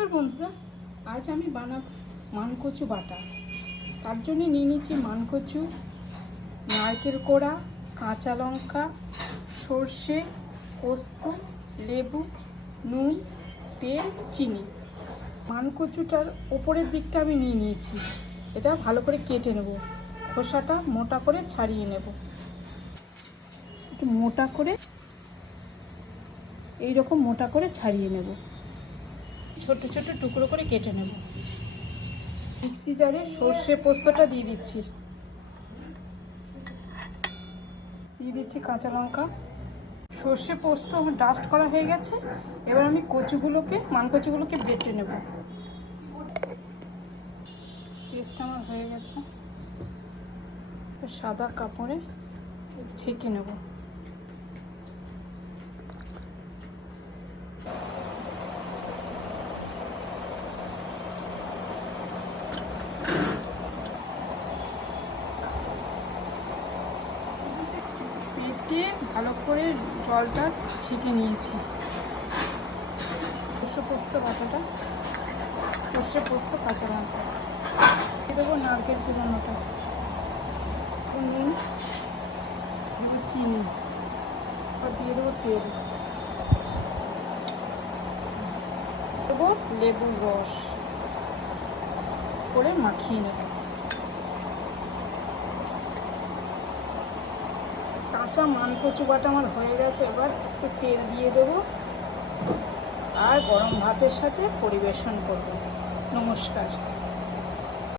নমস্কার বন্ধুরা, আজ আমি বানাবো মানকচু বাটা। তার জন্য নিয়ে নিচ্ছি মানকচু, নারকেল কোড়া, কাঁচা লঙ্কা, সর্ষে, পোস্ত, লেবু, নুন, তেল, চিনি। মানকচুটার ওপরের দিকটা আমি নিয়ে নিয়েছি। এটা ভালো করে কেটে নেব, খোসাটা মোটা করে ছাড়িয়ে নেব। একটু মোটা করে এইরকম মোটা করে ছাড়িয়ে নেব, ছোট ছোট টুকরো করে কেটে নেব। মিক্সি জারে সর্ষে পোস্তটা দিয়ে দিচ্ছি, কাঁচা লঙ্কা। সর্ষে পোস্ত আমার ডাস্ট করা হয়ে গেছে। এবার আমি মানকচুগুলোকে বেটে নেব। পেস্ট আমার হয়ে গেছে, সাদা কাপড়ে ছেঁকে নেব। বেটে ভালো করে জলটা ছেঁকে নিয়েছি। সর্ষে পোস্ত বাটাটা, সর্ষে পোস্ত, কাঁচা লঙ্কা দিয়ে দেবো, নারকেল কুড়ানোটা, নুন, চিনি, আর দিয়ে দেবো তেল, দেবো লেবুর রস, করে মাখিয়ে নেব। কাঁচা মানকচু বাটা আমার হয়ে গেছে। এবার একটু তেল দিয়ে দেবো আর গরম ভাতের সাথে পরিবেশন করব। নমস্কার।